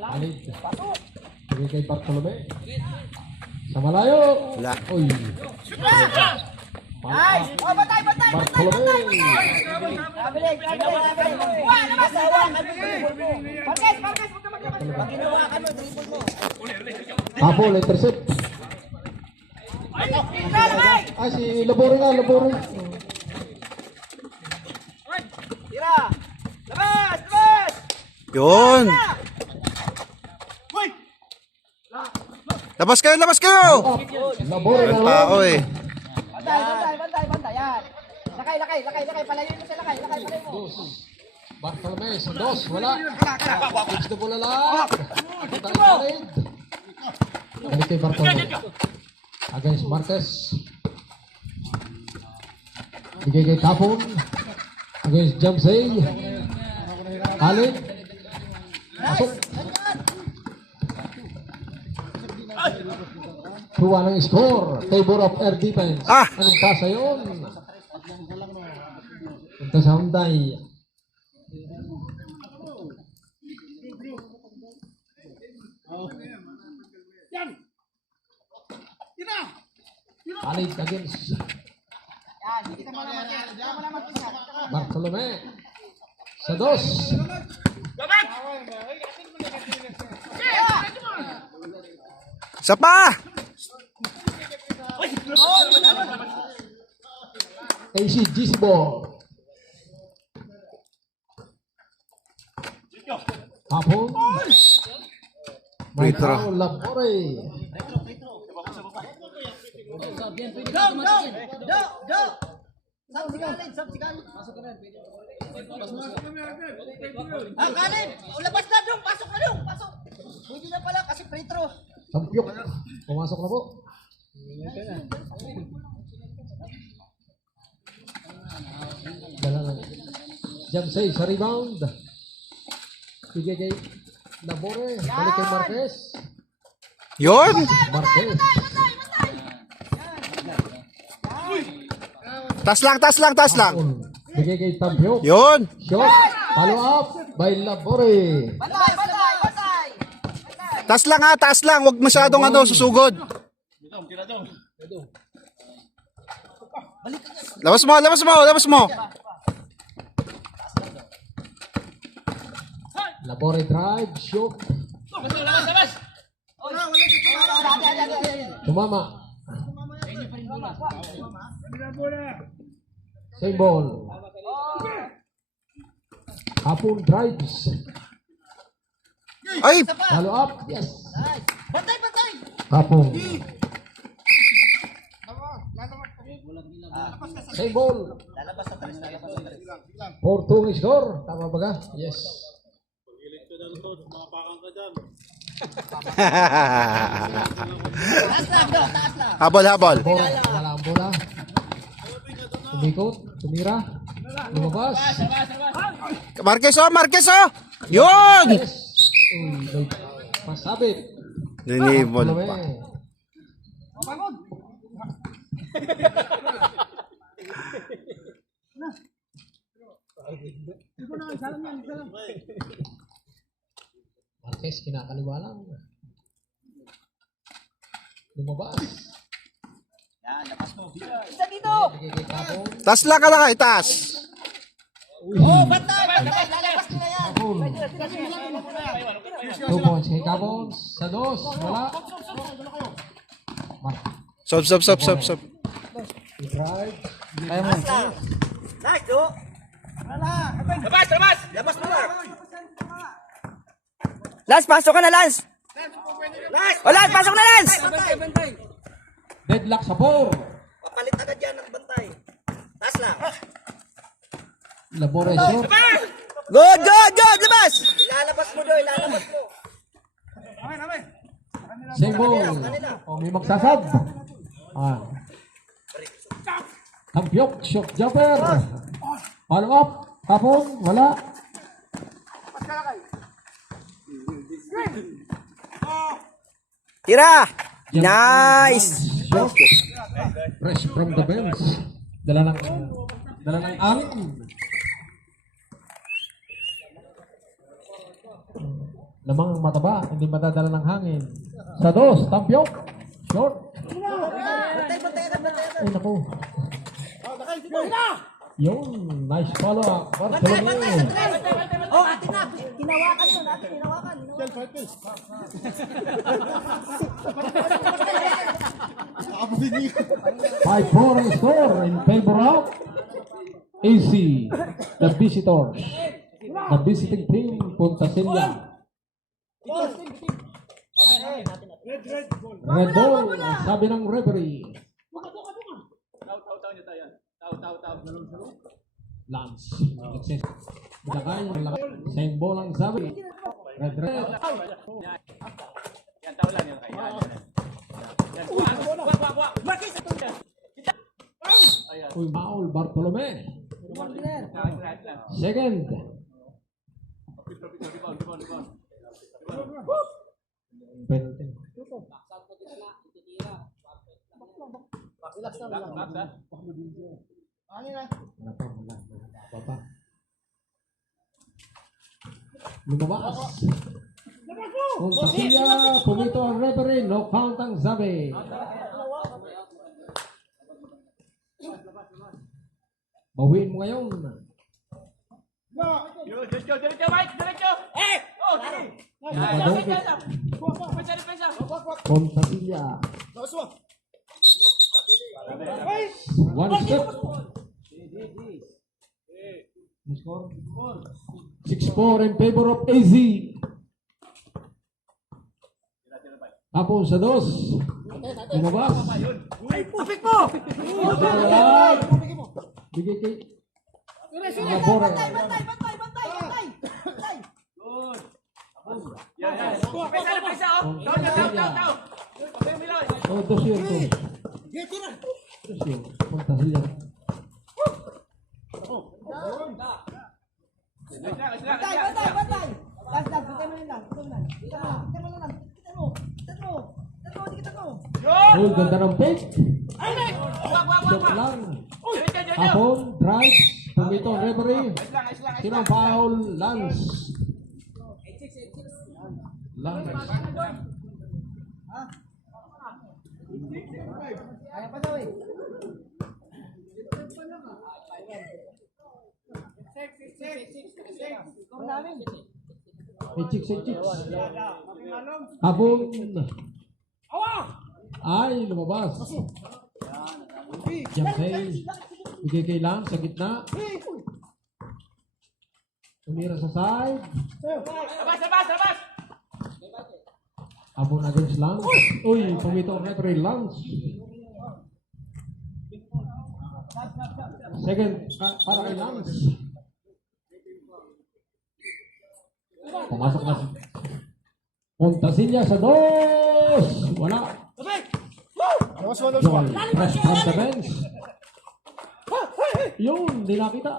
Alid. Sige kay Bartolome. Sa malayo. Wala. Uy. Nice! Oh, batay! Bartolome. Nabilig! Wah, labas! Parkes! Huwag ka maglabas! Pag ginawa ka mo, dribble mo. Tapol, intercept. Lamay! Ay, si Labore nga, Labore. Tira! Labas! Yun. Labas kayo, labas kayo. Labore Walang nga. tao eh. Bantay! Yan! Lakay! Palayo mo sa lakay! Palayo mo! Bartolome, sa dos, wala. Pitch the ball lang. Alid. Balik kay Bartolome. Against Marquez. Bigay kay Tapon. Against Jamsey. Alid. Pasok. Tuwa ng score. Favor of air defense. Ah! Anong pasa yun? Punta sa Hyundai. Alid against Yan! Kita mo naman yan! Bartolome. Sa dos. Isa pa. ACGC ball. Hapon. May Retro. foul, Labore. Go! Sabsigalin! Kalin! Labas na dong! Pasok na dong! Pasok! Pwede na pala kasi free throw. Sampyok. Pumasok na po. Dala na. Jamsey sa rebound. Bigay kay Labore. Balik kay Marquez. Yun. Marquez. Tas lang. Hapon. Bigay kay Tampyok. Yun. Shot. Follow up by Labore. Batay! Taas lang. Huwag masyadong susugod. Labas mo. Labore drive. Shoot. Tumama. Same ball. Hapon drives. Ay. Follow up. Yes. Batay! Hapon. Same ball. 4-2 score. Tama ba ka? Yes. Taas lang! Habol. Bola. Wala ang bola. Tumikot. Tumira. Lumabas. Marquez oh. Yun. Yes. Uy, pasabit. Ninibol Bartolome. pa. Marquez, kinakaliwa lang. Lumabas. Isa dito! Bigay kay Tapon. Tas lang ka lang ay tas. Oh, batay! Lalabas nila yan! Tapon. 2 points kay Tapon. Sa dos. Wala. Stop. Drive. Nice, do! Labas mo na! Lance, pasok ka na, Lance! O, Lance, pasok na, Lance! Deadlock sa 4. Papalit agad yan ng bantay. Taas lang. Labore shot. Good! Labas! Ilalabas mo do, ilalabas mo. Same ball. O may magsasab. Tampyok. Shot jumper. Follow up. Tapon. Wala. Tira! Nice! Shot. Fresh from the bench. Dala ng angin. Lamang mataba, hindi madadala ng hangin. Sa dos, tampyok. Short. Ay, naku. Yun, nice follow up. Bartolome. Oh, atin na. Hinawakan yun. Atin, hinawakan. 5-4 ang score in favor of AC, the visitors. The visiting team, Punta Silla. Red ball, sabi ng referee. Lance. Malakay, malakay. Same ball ang sabi. Red. Uy, Paul Bartolome. Second. Penalty. Papa. Lumabas. Kung Pasilla, pumito ang referee, no count ang sabi. Bawiin mo ngayon. Kung Pasilla. One step. Score? 6-4 in favor of AZ. Tapos sa dos. Lumabas. Ay, pupik mo! Bigay kay Bantay, bantay, bantay, bantay, bantay! Bantay! Oh, dos yun. Dos yun. Punta sila. Bantay, bantay, bantay! Last, last, bantay mo lang. Bantay mo lang. Kita mo. Oh, ganda ng fake. Shot lang. Hapon, drive. Pumito ang referee. Sinang foul? Lance. Lance. Kaya pa daw eh. Chicks. Hapon. Ay, lumabas. Jamsay. Bigay kay Lance sa gitna. Tumira sa side. Labas! Hapon against Lance. Uy, pumito ang referee Lance. Second, para kay Lance. Pumasok na. Puntasilla sa dos. Wala. Joel, press from the bench. Yun, di nakita.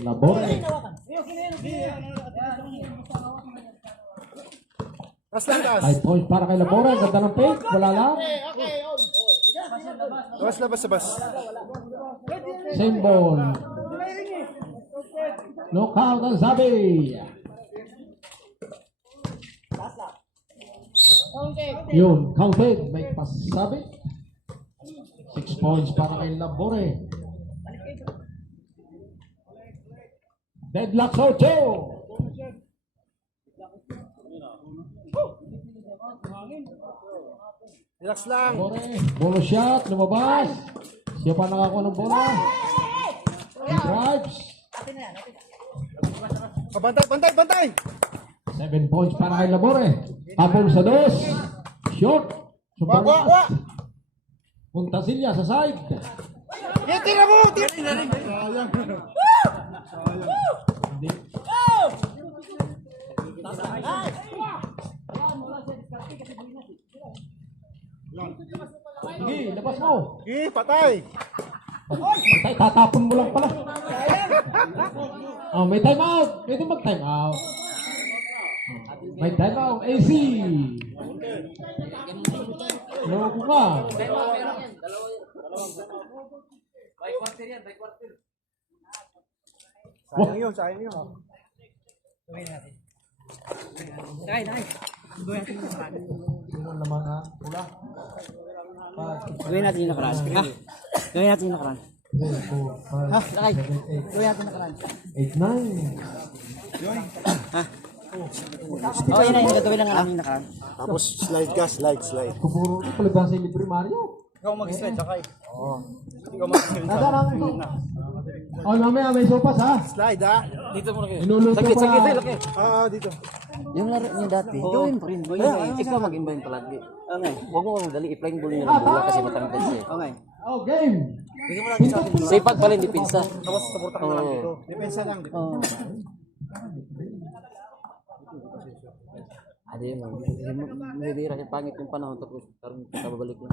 Labore. 5 points para kay Labore. Ganda ng fake. Wala lang. Labas. Same ball. Knockout ang sabi. Yun, counted. May pasabi. 6 points para kay Labore. Deadlock Socho. Relax lang. Labore, bolo shot, lumabas. Siya pa nakakuha ng bola. He drives. Bantay. 7 points para kay Labore. Hapon sa dos. Short. Super Wa. Puntasilla sa side. Tira mo. Hindi. Sige, labas mo. Patay. Patay, tatapon mo lang pala. Oh, may time out. Pwede mag-time out. May time out. AC. Loko ka. Sayang yun. Sino naman ha? Pula? Gawin natin yung nakaraan. Ha? Gawin natin yung nakaraan. 3, 4, 5, Lakay. 7, 8, Gawin natin yung nakaraan. 8, 9. Oo, yun na yung gagawin lang namin yung nakaraan. Tapos slide ka, slide. Kupuro ko pala ba sa libre Mario? Ikaw mag-slide, sakay. Nasa lang ito. Oh, mamaya may sopas ha. Slide ha. Inuluto pa. Dito. Yung laro niya dati, gawin pa rin. Ikaw mag-invite palagi. Okay. Huwag mo dali i-flying ball niya ng bola kasi matangkad siya. Okay. Oh, game. Sipag pala hindi pinsa. Tapos suporta ka lang dito. Depensa lang. Oo. Adi mo. Hindi rin pangit yung panahon tapos karon kababalik na.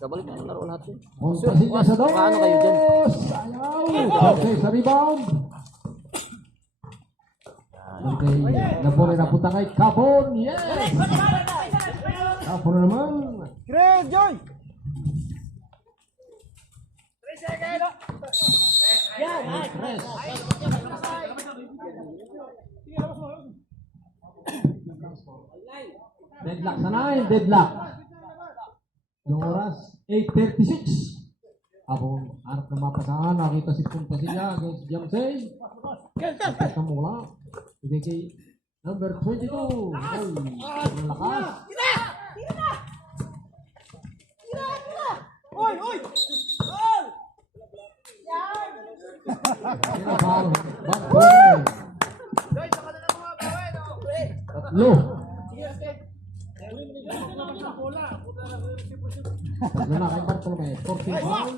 Kabalik na laro lahat yun. Montasin niya sa dos. Paano kayo dyan? Ayaw. Okay, sa rebound. Okay, napuri na punta kay Capon. Yes! Capon naman. Great, Joy! Deadlock sa 9, deadlock. Yung oras, 8:36. Ako, harap na mapasahan, nakita si Punta siya against Jamsey. Nakita mo lang. Sige kay number 22. Ay, ang lakas. Foul. Back corner. Tatlo. Tatlo na kay Bartolome. 14 foul.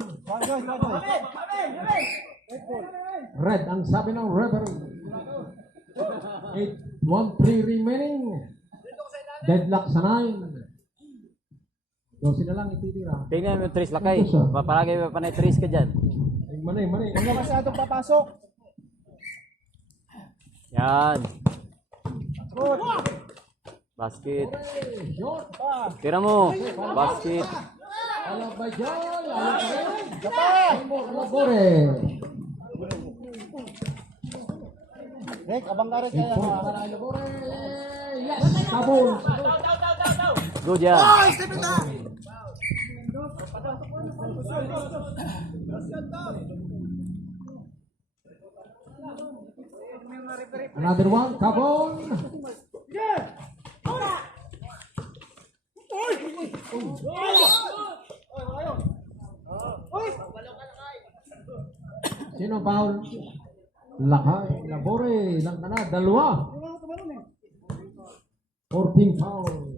Red ang sabi ng referee. 8-1-3 remaining. Deadlock sa 9. 12 na lang ititira. Tingnan mo Tris lakay. Palagi pa panay Tris ka diyan. Manay. Ang lakas na itong papasok. Yan. Basket. Short. Tira mo. Basket. Alabajoy. Alabore. Rick, abang ka rin kaya. Para Alabore. Yes. Kabul. Good yan. Another one. Kabul. Sino foul? Lakay. Labore. Lang na. Dalawa. 14 foul.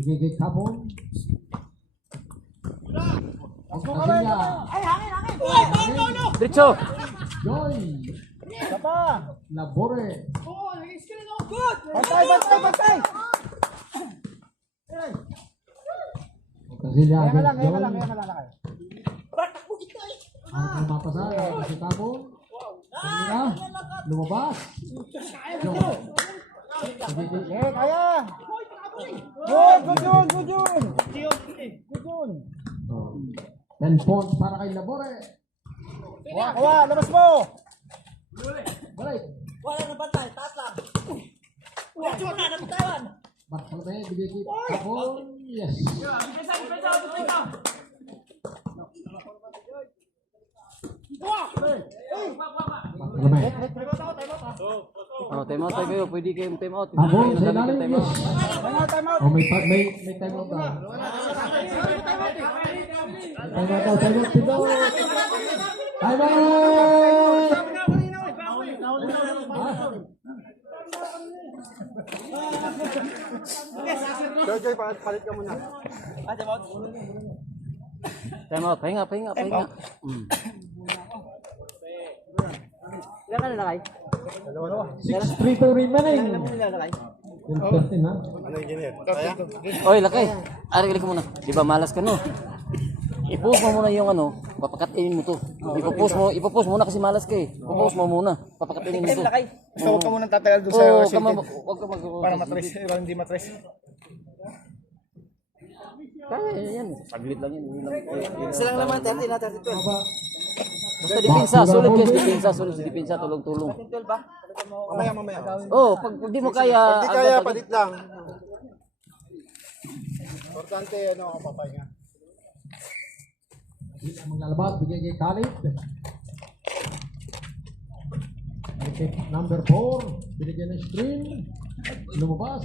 Igigit Kapon. Ang kasilya. Diretso. Joy. Labore. Bantay! Ang kasilya. Kaya lang. Ang mapasa. Si Kapon. Kasilya. Lumabas. Joy. Igigit. Kaya! Good yun! 10 points para kay Labore. Kawa, labas mo! Balik. Wala na bantay, taas lang. Wala na bitawan. Bartolome. Bigay kay Kapon. Yes. Bartolome. Oh, time out kayo. Pwede kayong time out. Kapon. Sa ilalim. Time Yes. out. Oh, may time out daw. Time out. Time out. Joy, palit ka muna. Time out. Pahinga. Ilan ka nalakay? 6-3 remaining. Ilan mo nilalakay? 13 ha. Ano yung engineer? Kaya? Oy, lakay. Ari ko muna. Di ba malas ka no? I-post mo muna yung ano, papakatinin mo to. Ipopost mo muna kasi malas ka eh. Ipopost mo muna, papakatinin mo to. Basta huwag ka munang tatagal doon sa Oo, shielded. wag ka mag... Para matres, hindi matres. Kaya yan, saglit lang yan. Hindi lang. Silang naman, 30 na 32. Basta depensa, sulit guys, sulit sa depensa, tulong-tulong. 12 ba? Mamaya. Oh, pag di mo kaya... Pag di kaya, palit lang. Importante, ano, ang papahinga. Maglalabas, bigay kay Khalid. Wicket number 4, binigyan ng screen. Lumabas.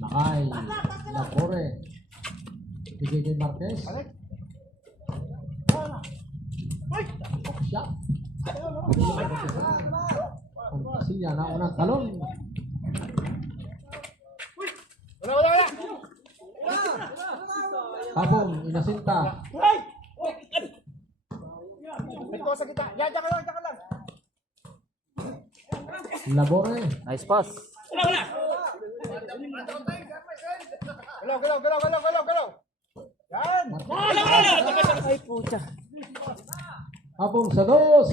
Nakay. Lapore. Bigay kay Marquez. Shot. Pagkasilya na unang talon. Tabong, inasinta. Ito sa kita. Diyan ka lang. Labore. Nice pass. Galaw. Yan. Ay, pucha. Tabong sa dos.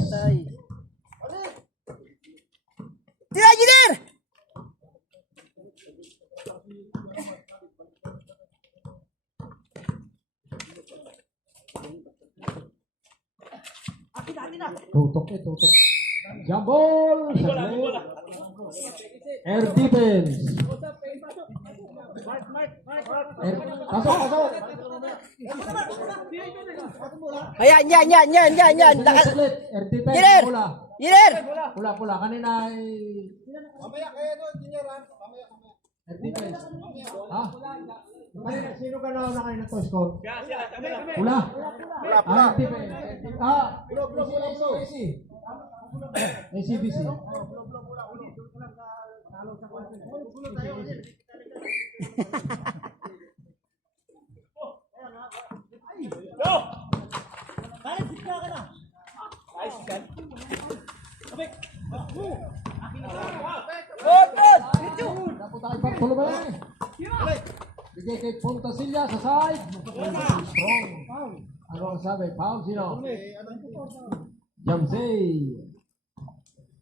Tira, Jiner! Tutok. Jump ball. Air defense. Pasok. Ayan, yan. Saglit. Air defense. Jiner! Pula. Jiner! Pula. Kanina ay... Mamaya kayo doon, Junior. Mamaya. Air defense. Ha? Kanina, sino ka na kanina to score? Pula. Air defense. ACBC. Napunta kay Bartolome. Bigay kay Pontasilla sa side. Strong. Ano ang sabi? Foul sino? Jamsey.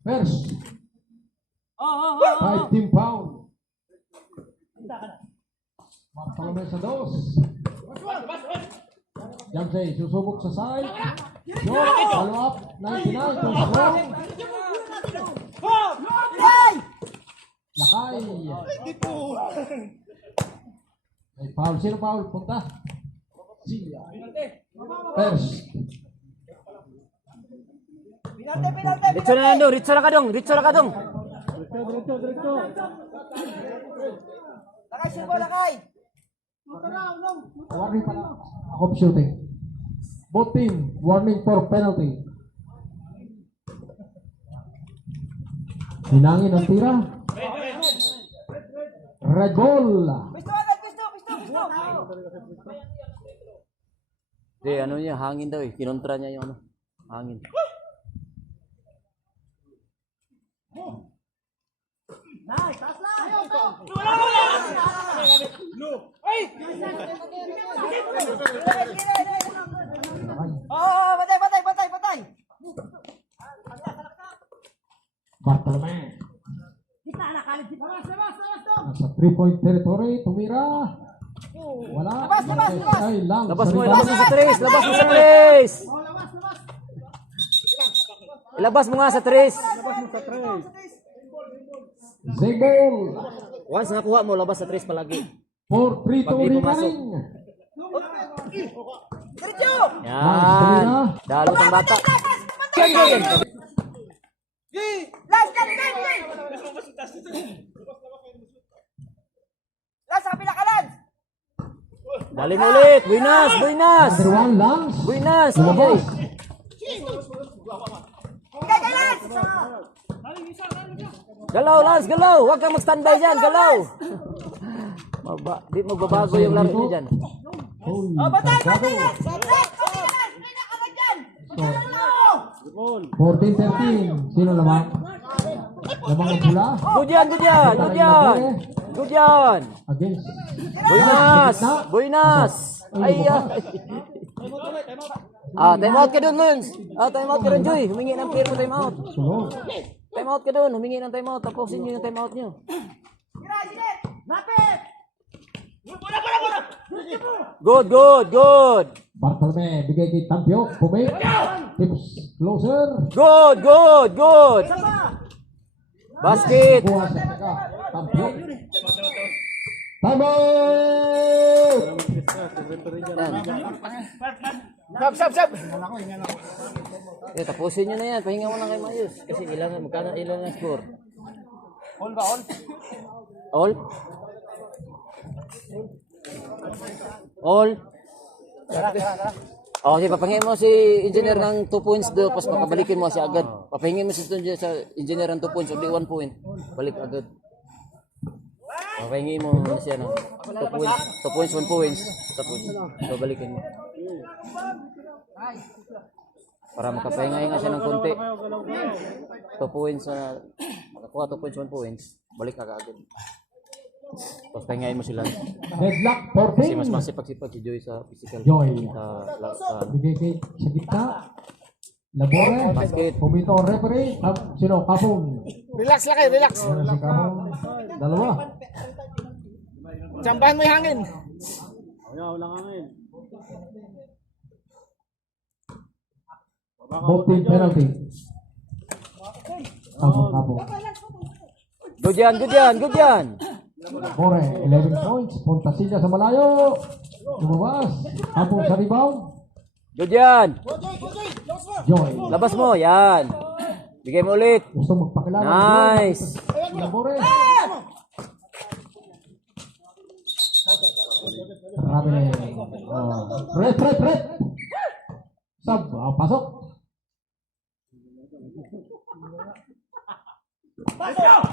First. 5 pound. Bartolome sa dos. Jamsey susubok sa side. Shot. Follow up. 99. Too strong. Lakay. May foul. Sino foul? Punta. Silla. First. Penalti. Ritso na ka dong. Lakay, Silbo, lakay. Warning pala. Ako shooting. Both team, warning for penalty. Hinangin ang tira. Red ball. Pisto agad, pisto. Hindi, ano niya, hangin daw eh. Kinontra niya yung ano, hangin. Nice, taas lang. Oh, patay. Bartolome. Nasa 3-point territory. Tumira. Wala. Labas. Ay lang. Labas mo sa tres. Ilabas mo nga sa tres. Zig ball. Once nakuha mo, labas sa tres palagi. 4-3 to Pag di pumasok. remaining. Diretso! Yan. Dalot ang bata. Yan. Last, sa kabila ka, Lance! Dali mo ulit. Buenas. Number 1 Lance. Buenas. Lumabas. Ikaw, Lance! Galaw, Lance, galaw. Huwag kang mag-standby dyan, galaw. Di magbabago yung laro niyo dyan. Oh, batay, Lance! Pinaka ka dyan! 14-13. Sino lamang? Lamang ang pula. Good yan. Against. Buenas. Ay, time out ka dun, Lons. Time out ka dun, Joy. Humingi ng pair mo, time out. Sunod. Time out ka dun, humingi ng time out. Tapusin nyo yung time out nyo. Good, good, good. Bartolome, bigay kay Tampio. Pumik. Tips closer. Good, good, good. Basket. Buha sa teka. Tampio. Time out! Sab. Tapusin nyo na yan. Pahinga mo lang kay Mayos. Kasi ilan ang score? All ba, all? All? All? Okay, papahingin mo si engineer ng 2 points do, tapos papabalikin mo siya agad. Papahingin mo si engineer ng 2 points, o di 1 point. Balik agad. Papahingin mo siya ng 2 points, 1 points. Tapos, babalikin mo. Para makapahinga-hinga siya ng konti. 2 points, makakuha 2 points, 1 points. Balik ka agad. Tapos pahingain mo sila. Headlock Kasi 14. mas masipag-sipag si Joy sa physical. Joy. Sa Bigay kay sa gitna. Labore. Basket. Pumito ang referee. Sino? Kapon. Relax lang kayo, relax. Ano si Kapon? Dalawa. Sambahan mo yung hangin. Both team penalty. Kapon. good yan, good yan, good yan. Labore. 11 points. Puntasilla sa malayo. Lumabas. Kapon sa rebound. Good yan. Joy. Labas mo, yan. Bigay mo ulit. Gusto magpakilala. Nice. Labore. Marami na yun. Red. Sub. Pasok.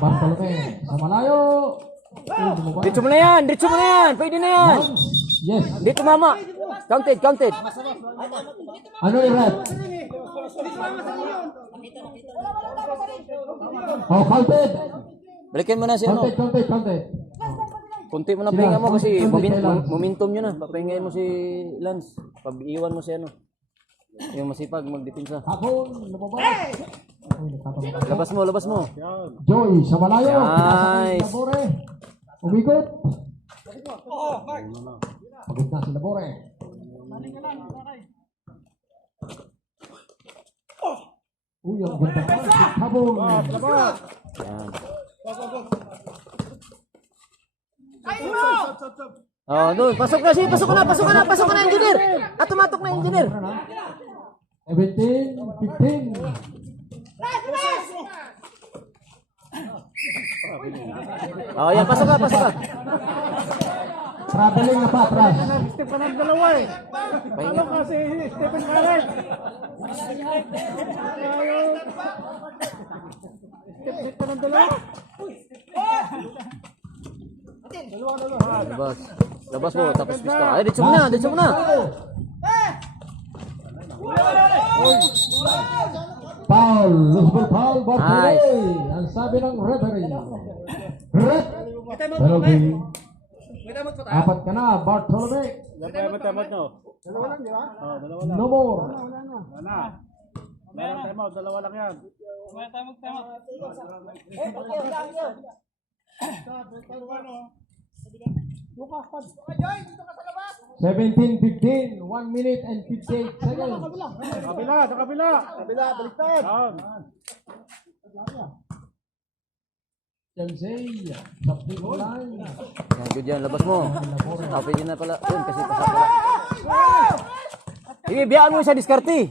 Bartolome. Sa malayo. Dito mo na yan, dito mo na yan. Pwede na yan. Yes. Dito mama. Counted, counted. Ano yung red? Oh, counted. Balikin mo na si ano. Counted. Kunti mo na pahinga mo kasi momentum nyo na. Papahingayin mo si Lance. Pag-iwan mo si ano. Yung masipag magdepensa. Kapon. Lumabas. Labas mo. Joy. Sa malayo. Nice. Labore. Umikot. Pagod na si Labore. Uy, ang ganda pa. Kapon. Yan. Oh, doon. Pasok na, engineer. At tumatok na, engineer. 17, 15. Oh, yan. Pasok ka. Traveling na pa, atras. Pahinga. Labas mo, tapos pista. Ay, dito mo na. Foul. Losball foul. Bartolome. Nice. Ang sabi ng referee. Red. Penalty. Apat ka na, Bartolome. No more. Dalawa lang yan. 17-15, 1 minute and 58 seconds. Sa kabila, baliktad. Jansay, sa free line. Yan, good yan. Labas mo. Pwede na pala. Yun, kasi pasok pala. Sige, biyaan mo sa diskarte.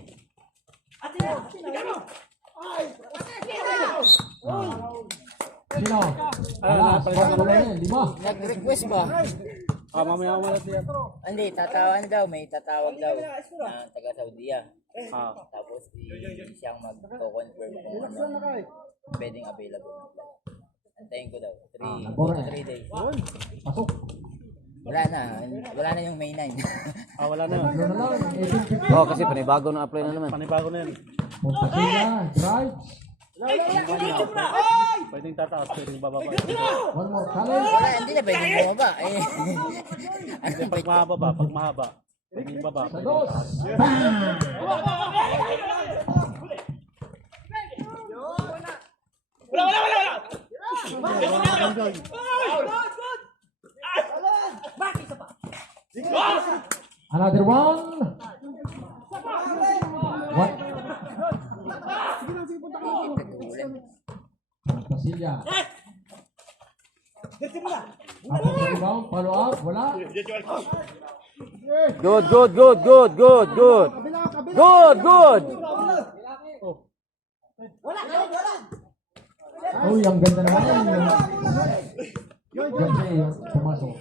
Sino? Alas, Bartolome, 5. Nag-request ba? Mamaya mo natin yan. Hindi, may tatawag daw na taga-Saudiya. Tapos siyang mag-confirm kung ano pwedeng available. Antayin ko daw. 2 to 3 days. Pasok. Wala na yung May 9. Wala na. Ano na lang, 18-15. Oh, kasi panibago na apply na naman. Panibago na yan. Montasilla, drive. Pwedeng tataas, pwedeng bababa. One more challenge. Wala, hindi na pwedeng bumaba. Eh. Pag mahaba, pag mahaba. Pwedeng baba. Sa dos. Another one. One. Pasilla. Ako sa rebound, follow up, wala. Good, good, good, good, good, good. Good, good. Uy, ang ganda naman yan. Jamsey, pumasok.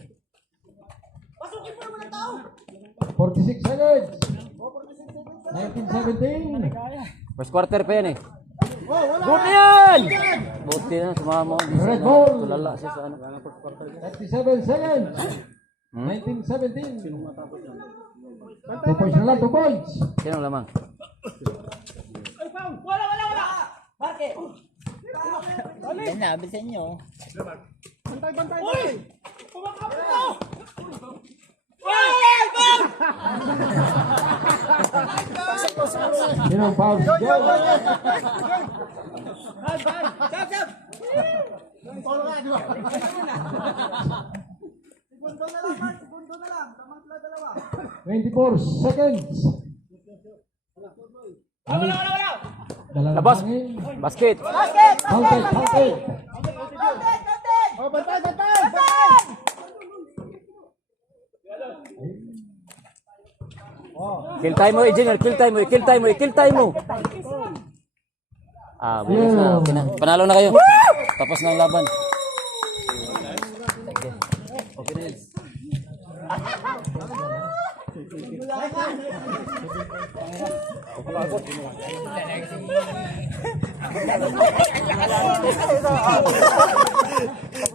46 seconds. 19-17. First quarter pa yan eh. Good na yan! Buti na, sumama ko. Red ball. Tulala siya sa ano. 37 seconds. 19-17. 2 points na lang, 2 points. Sino ang lamang? Yan na, bilisan nyo. Sino ang foul? Go! Twenty-four seconds. Dala Labas. hangin. Basket. Counted, counted. Kill time mo, engineer. Kill time mo, kill time mo, kill time mo. Ah, bonus na. Okay na. Panalo na kayo. Tapos na ang laban. Okay na yan.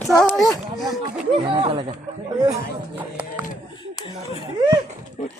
Sayang. Yan na talaga.